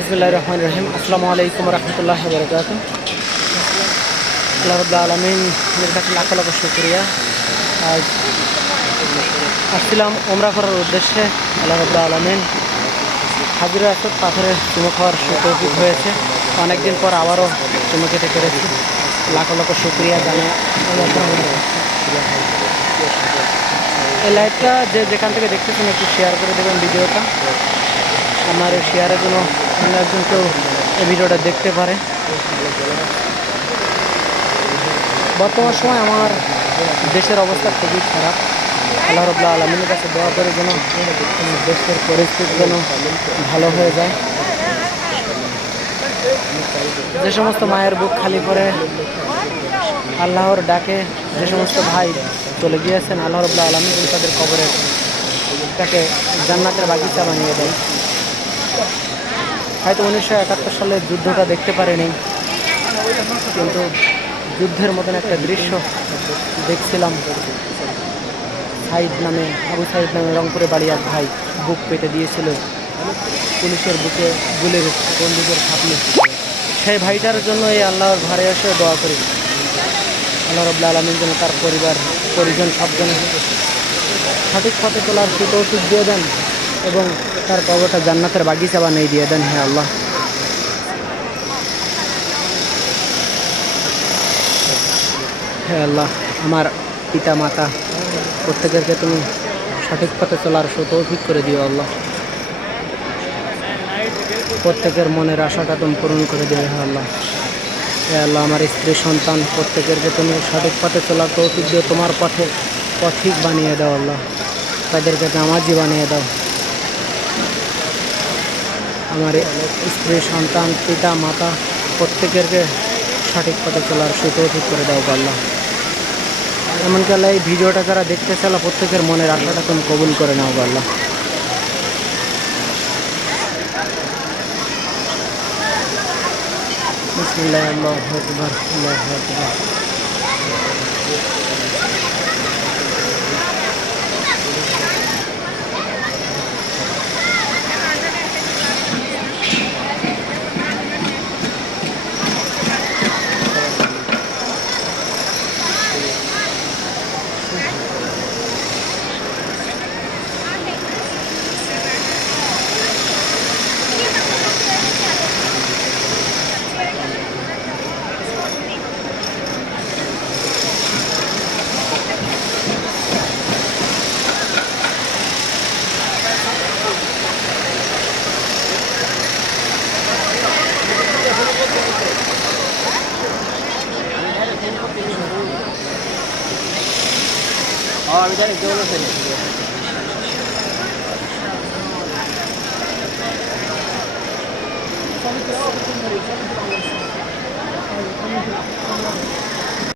বিসমুল্লাহ রহমান রহিম। আসসালামু আলাইকুম রহমতুল্লাহ বরকাত আল্লাহ আলমিনের কাছে লাখ লাখ শুক্রিয়া। আজ আসছিলাম ওমরা করার উদ্দেশ্যে। আল্লাহ আলমিন হাজির আসত পাথরের চুমো খাওয়ার সুতৌফিক হয়েছে। অনেকদিন পর আবারও চুমো খেতে পেরেছি। লাখ লাখ শুক্রিয়া জানাই এই লাইভটা যে যেখান থেকে দেখতেছেন একটু শেয়ার করে দেবেন ভিডিওটা। আমার শেয়ারের জন্য অন্য একজন কেউ এই ভিডিওটা দেখতে পারে বর্তমান সময় আমার দেশের অবস্থা খুবই খারাপ। আল্লাহ রবুল্লা আলমিনের কাছে দোয়া করে যেন দেশের পরিস্থিতি যেন ভালো হয়ে যায়। যে সমস্ত মায়ের বুক খালি করে আল্লাহর ডাকে যে সমস্ত ভাই চলে গিয়েছেন, আল্লাহ রবুল্লা আলমী তাদের কবরে তাকে জান্নাতের বাগিচা বানিয়ে দেয় হয়তো উনিশশো একাত্তর সালে যুদ্ধটা দেখতে পারেনি, কিন্তু যুদ্ধের মতন একটা দৃশ্য দেখছিলাম। সাইদ নামে, আবু সাইদ নামে রংপুরে বাড়ি এক ভাই বুক পেতে দিয়েছিল। পুলিশের বুকে গুলির বন্দুকের খাপনি সেই ভাইটার জন্য এই আল্লাহর ঘরে এসে দোয়া করি। আল্লাহ রবুল্লা আলমীর জন্য তার পরিবার, পরিজন সবজন সঠিক পথে তোলার সুতৌফিক দিয়ে দেন। এবং তার কবরটা জান্নাতের বাগিচা বানিয়ে দিয়ে দেন হ্যাঁ আল্লাহ। হ্যাঁ আল্লাহ, আমার পিতা মাতা প্রত্যেকেরকে তুমি সঠিক পথে চলার সুতৌফিক করে দিও, আল্লাহ। প্রত্যেকের মনের আশাটা তুমি পূরণ করে দিও হ্যাঁ আল্লাহ। হে আল্লাহ, আমার স্ত্রী, সন্তান, প্রত্যেকেরকে তুমি সঠিক পথে চলার তৌফিক দিয়ে তোমার পথে পথিক বানিয়ে দাও, আল্লাহ। তাদেরকে নামাজি বানিয়ে দাও। আমার স্ত্রী, সন্তান, পিতা, মাতা প্রত্যেকেরকে সঠিক পথে চলার সুতৌফিক করে দাও পারলাম এমনকি আল্লাহ, এই ভিডিওটা যারা দেখতে চালা প্রত্যেকের মনের আশাটা তুমি কবুল করে নাও পারলাম हाँ अभी जाने दोनों से